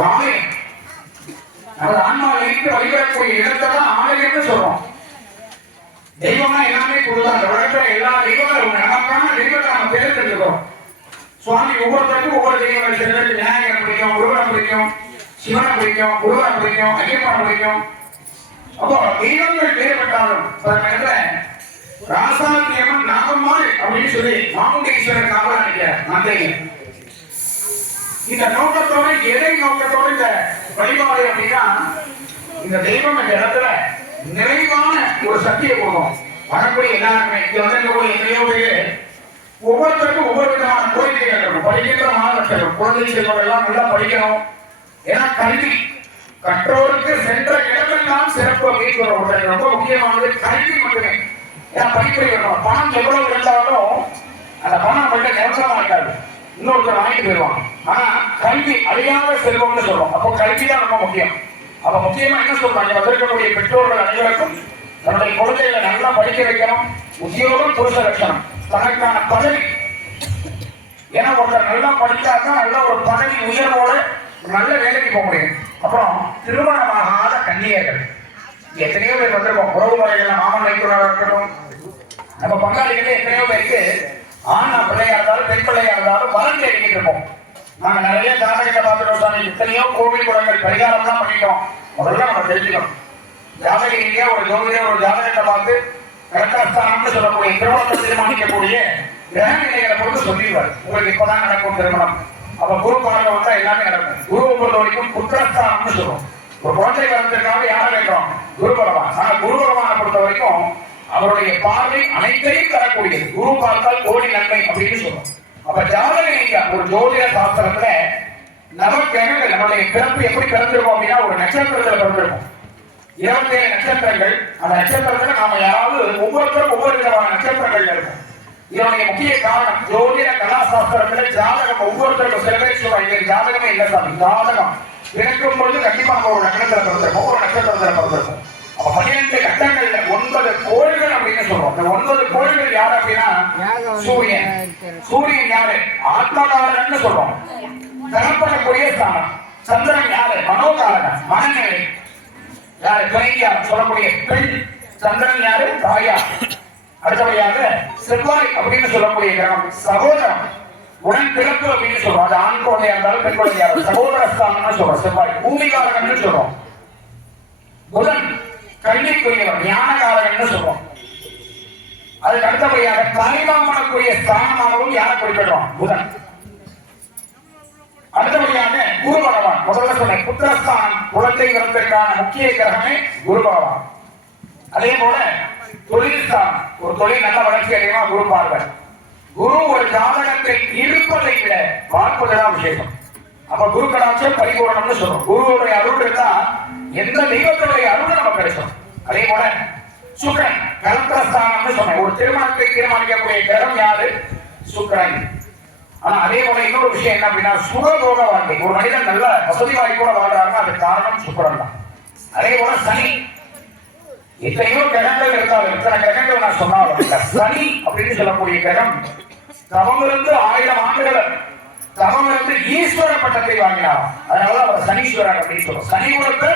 ஒரு ஆலயம் நமது ஆன்மாவை வைத்து வழிபடக்கூடிய இடத்தை தான் ஆலயம்னு சொல்றோம். தெய்வம்னா எல்லாமே பொதுதான். இந்த உலகத்துல எல்லா தெய்வங்களும் நமக்கான தெய்வத்தை நம்ம தேர்ந்தெடுக்கிறோம் சுவாமி ஒவ்வொருத்தருக்கும் ஒவ்வொரு தெய்வங்களை சிலருக்கு விநாயகரை பிடிக்கும் முருகனை பிடிக்கும் சிவனை பிடிக்கும் முருகனை பிடிக்கும் ஐயப்பனை பிடிக்கும். அப்போ தெய்வங்கள் வேறுபட்டாலும் சில நேரத்துல நாகம்மாள் அப்படின்னு சொல்லி மாமுண்டீஸ்வரர் காவலா நினைக்கிறார் மந்தைங்க இந்த நோக்கத்தோட எதை நோக்கத்தோட இந்த வழிபாடு அப்படின்னா இந்த தெய்வம் இந்த இடத்துல நிறைவான ஒரு சக்தியை கொடுக்கும். வரக்கூடிய எல்லாருமே இங்க வந்து எத்தனையோ பேர் ஒவ்வொருத்தருக்கும் ஒவ்வொரு விதமான கோரிக்கைகள் இருக்கும். படிக்கின்ற மாணவர்கள் குழந்தை செல்வங்கள் எல்லாம் நல்லா படிக்கணும். ஏன்னா கல்வி கற்றோருக்கு சென்ற இடமெல்லாம் சிறப்பு அப்படின்னு ஒரு ஒருத்தர் ரொம்ப முக்கியமானது கல்வி மட்டுமே. ஏன்னா படிப்பை வரணும். பணம் எவ்வளவு இருந்தாலும் அந்த பணம் மட்டும் நிரந்தரமா இருக்காது. இன்னொருத்தர் வாங்கிட்டு போயிடுவான். ஆனா கல்வி அழியாத செல்வம்னு சொல்றோம். அப்போ கல்வி தான் ரொம்ப முக்கியம். அப்ப முக்கியமா என்ன சொல்றாங்க வந்திருக்கக்கூடிய பெற்றோர்கள் அனைவருக்கும் தன்னுடைய குழந்தைகளை நல்லா படிக்க வைக்கணும். உத்தியோகம் புருஷ லட்சணம். தனக்கான பதவி. ஏன்னா ஒருத்தர் நல்லா படித்தாதான் நல்ல ஒரு பதவி உயர்வோட நல்ல வேலைக்கு போக முடியும். அப்புறம் திருமணமாகாத கன்னியர்கள். எத்தனையோ பேர் வந்திருக்கோம். உறவு முறைகள்ல மாமன் வைக்கிறவராக இருக்கட்டும். நம்ம பங்காளிகளே எத்தனையோ பேருக்கு ஆண் பிள்ளையா இருந்தாலும் பெண் பிள்ளையா இருந்தாலும் வரன் தேடிக்கிட்டு இருப்போம். நாங்க நிறைய ஜாதகத்தை பார்த்துட்டோம் சாமி எத்தனையோ கோவில் குளங்கள் பரிகாரம் தான் பண்ணிட்டோம். முதல்ல நம்ம தெரிஞ்சுக்கணும். ஜாதக ஒரு ஜோதிடர் ஒரு ஜாதகத்தை பார்த்து கரெக்டாஸ்தானம்னு சொல்லக்கூடிய திருமணத்தை தீர்மானிக்கக்கூடிய கிரக நிலைகளை பொறுத்து சொல்லிடுவார். உங்களுக்கு இப்பதான் நடக்கும் திருமணம். அப்ப குரு பார்வை வந்தா எல்லாமே நடக்கும். குருவை பொறுத்த வரைக்கும் புத்திரஸ்தானம்னு சொல்லுவோம். ஒரு குழந்தை வளர்ந்ததுக்காக யாரை வைக்கிறோம் குரு பகவான். ஆனா குரு பகவானை பொறுத்த வரைக்கும் அவருடைய பார்வை அனைத்தையும் தரக்கூடியது. குரு பார்த்தால் கோடி நன்மை அப்படின்னு சொல்லுவோம். அப்ப ஜாதக ஒரு ஜோதிட சாஸ்திரத்துல நவக்கிரகங்கள் நம்மளுடைய பிறப்பு எப்படி பிறந்திருக்கும் அப்படின்னா ஒரு நட்சத்திரத்துல பிறந்திருக்கும். இருபத்தேழு நட்சத்திரங்கள் அந்த நட்சத்திரத்துல நாம யாராவது ஒவ்வொருத்தரும் ஒவ்வொரு விதமான நட்சத்திரங்கள் இருக்கும் இதனுடைய முக்கிய காரணம் ஜோதிட கலாசாஸ்திரத்துல ஜாதகம் ஒவ்வொருத்தருக்கும் சில பேர் சொல்லுவாங்க ஜாதகமே இல்ல சாமி ஜாதகம். பிறக்கும் பொழுது கண்டிப்பா ஒரு நட்சத்திரம் பிறந்திருக்கும் ஒரு நட்சத்திரத்துல பிறந்திருக்கும் பன்னிரெண்டு கட்டங்கள்ல ஒன்பது கோள்கள் அப்படின்னு சொல்றோம். இந்த ஒன்பது கோள்கள் யார் அப்படின்னா சூரியன். சூரியன் யாரு? ஆத்மகாரகன்னு சொல்றோம். தரப்படக்கூடிய ஸ்தானம். சந்திரன் யாரு? மனோகாரகன் மனநிலை. யாரு? துணைவியார் சொல்லக்கூடிய பெண். சந்திரன் யாரு? தாயார். அடுத்தபடியாக செவ்வாய் அப்படின்னு சொல்லக்கூடிய கிரகம். சகோதரம். உடன் பிறப்பு அப்படின்னு சொல்றோம். அது ஆண் குழந்தையா இருந்தாலும் பெண் குழந்தையா சகோதர ஸ்தானம்னு சொல்றோம். செவ்வாய் பூமிகாரகன்னு சொல்றோம். புதன். கல்விக்குரியவர் என்று சொல்றோம். அதுக்கு அடுத்தபடியாக தலைமாமனக்குரிய ஸ்தானமாகவும் யாரை குறிப்பிடுறோம்? புதன். அடுத்தபடியாக குரு பகவான். முதல்ல சொன்னேன் புத்திரஸ்தானம் குழந்தை பிறப்பிற்கான முக்கிய கிரகமே குரு பகவான். அதே போல தொழில் ஒரு தொழில் நல்ல வளர்ச்சி அடையுமா குரு பார்வை. குரு ஒரு ஜாதகத்தில் இருப்பதை விட பார்ப்பதுதான் விசேஷம். அப்ப குரு கடாட்சம் பரிபூரணம்னு சொல்றோம். குருவுடைய அருள் இருந்தா எந்த தெய்வத்துடைய அருள் அதே போல சுக்கரன் கலத்திரஸ்தானம்னு சொன்னேன். ஒரு திருமணத்தை தீர்மானிக்கக்கூடிய கிரகம் யாரு? சுக்கரன். ஆனா அதே போல இன்னொரு விஷயம் என்ன அப்படின்னா சுகபோக வாழ்க்கை. ஒரு மனிதன் நல்ல வசதி வாய்ப்போட வாழ்றாருன்னா அதுக்கு காரணம் சுக்கரன் தான். அதே போல சனி. எத்தனையோ கிரகங்கள் இருந்தாலும் இத்தனை கிரகங்கள் நான் சொன்னாலும் சனி அப்படின்னு சொல்லக்கூடிய கிரகம் தவம் இருந்து ஆயிரம் ஆண்டுகள் தவம் இருந்து ஈஸ்வர பட்டத்தை வாங்கினார் அதனால அவர் சனீஸ்வரன் அப்படின்னு சொல்றோம். சனி கொடுத்து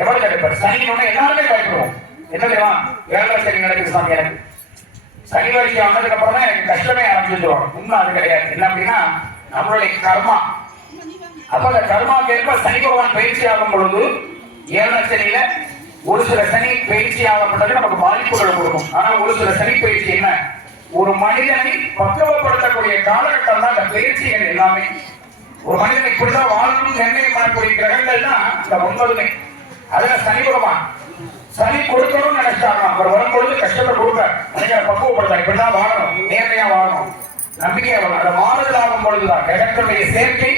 எவ்வளவு கிடைப்பார் சனி ஒண்ணு எல்லாருமே பயப்படுவோம். என்ன தெரியுமா? ஏழரை சனி நடக்குது சாமி எனக்கு. சனி வரிசை வந்ததுக்கு அப்புறம் தான் எனக்கு கஷ்டமே ஆரம்பிச்சிருவாங்க உண்மை அது கிடையாது. என்ன அப்படின்னா நம்மளுடைய கர்மா. அப்ப அந்த கர்மாக்கு ஏற்ப சனி பகவான் பயிற்சி ஆகும் பொழுது ஏழரை சனியில ஒரு சில சனி பயிற்சி ஆகப்பட்டது நமக்கு பாதிப்புகளை கொடுக்கும். ஆனா ஒரு சில சனி பயிற்சி என்ன? ஒரு மனிதனை பக்குவப்படுத்தக்கூடிய காலகட்டம் தான் அந்த பயிற்சிகள் எல்லாமே. ஒரு மனிதனை இப்படிதான் வாழணும் நிர்ணயம் பண்ணக்கூடிய கிரகங்கள் தான் இந்த ஒன்பதுமே. அதுல சனி பகவான். சனி கொடுக்கணும்னு நினைச்சாங்க அவர் வரும்பொழுது கஷ்டத்தை கொடுக்க நினைக்கிற பக்குவப்படுத்த இப்படிதான் வாழணும். நேர்மையா வாழணும். நம்பிக்கையா வாழணும். அந்த மாறுதல் ஆகும் பொழுதுதான் கிரகங்களுடைய சேர்க்கை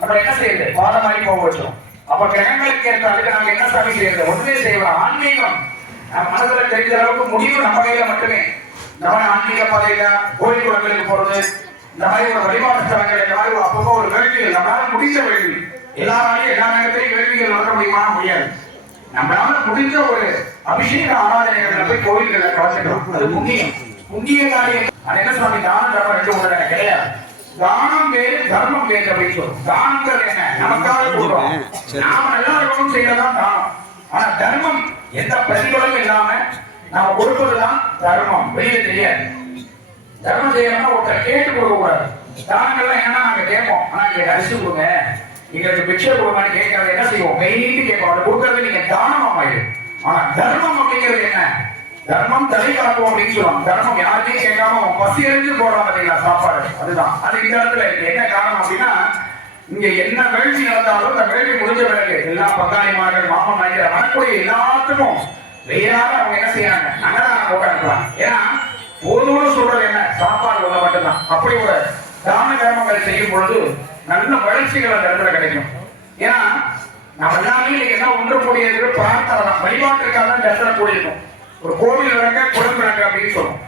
நம்ம என்ன செய்யுது? வாதமாறி போக வச்சோம் அப்ப கிரகங்களுக்கு ஏற்ற அதுக்கு நாங்க என்ன சாமி செய்யறது? ஒன்றுமே செய்யலாம் ஆன்மீகம். நம்ம மனசுல தெரிஞ்ச அளவுக்கு முடிவு நம்ம கையில மட்டுமே. நம்ம ஆன்மீக பாதையில கோயில் குளங்களுக்கு போறது இந்த மாதிரி ஒரு வழிபாடு ஸ்தலங்கள் இந்த மாதிரி ஒரு அப்பப்போ ஒரு வேள்விகள். நம்மளால முடிஞ்ச வேள்வி. எல்லாராலையும் எல்லா நேரத்திலையும் வேள்விகள் நடத்த முடியுமா முடியாது. நம்மளால முடிஞ்ச ஒரு அபிஷேக ஆராதனைகள்ல போய் கோயில்களை கலந்துக்கிறோம் அது புண்ணியம் புண்ணிய காரியம். அது என்ன சுவாமி? தானம் ரெண்டு ஒண்ணு கிடையாது. தானம் வேறு தர்மம் வேறு அப்படின்னு சொல்றோம். தானங்கள் என்ன? நமக்காக கொடுக்குறோம் சரி. நாம நல்லா இருக்கணும் செய்யறதான் தானம். ஆனா தர்மம் எந்த பிரதிபலனும் இல்லாம நாம கொடுப்பதுதான் தர்மம். வெளியில தெரியாது. தர்மம் செய்யணும்னா ஒருத்தர் கேட்டு கொடுக்க கூடாது தானங்கள்லாம் என்னன்னா நாங்க கேட்போம். ஆனா நீங்க அரிசி கொடுங்க. எங்களுக்கு பிக்சர் கொடுங்கன்னு கேட்கறது என்ன செய்வோம்? கை நீட்டி கேட்போம். அதை கொடுக்கறது நீங்க தானமா ஆயிடும் ஆனா தர்மம் அப்படிங்கிறது என்ன? தர்மம் தலை காப்போம் அப்படின்னு சொல்லுவாங்க. தர்மம் யாருக்கையும் கேட்காம பசி எரிஞ்சு போடுறான் பாத்தீங்களா சாப்பாடு. அதுதான். அது இந்த இடத்துல இருக்கு. என்ன காரணம் அப்படின்னா இங்க என்ன வேள்வி நடந்தாலும் அந்த வேள்வி முடிஞ்ச பிறகு எல்லா பங்காளிமார்கள் மாமன் நாயகர் வரக்கூடிய எல்லாத்துக்கும் வேறாக அவங்க என்ன செய்யறாங்க? அன்னதானம் போட்டு அனுப்புறாங்க. ஏன்னா போதும்னு சொல்றது என்ன? சாப்பாடு ஒண்ணு மட்டும்தான். அப்படி ஒரு தான கர்மங்கள் செய்யும் பொழுது நல்ல வளர்ச்சிகள் அந்த இடத்துல கிடைக்கும். ஏன்னா நம்ம எல்லாமே என்ன ஒன்று கூடிய பிரார்த்தனை தான். வழிபாட்டிற்காக தான் இந்த இடத்துல கூடியிருக்கும். ஒரு கோவில் விளங்க குடம் விளங்க அப்படின்னு சொல்லுவோம்.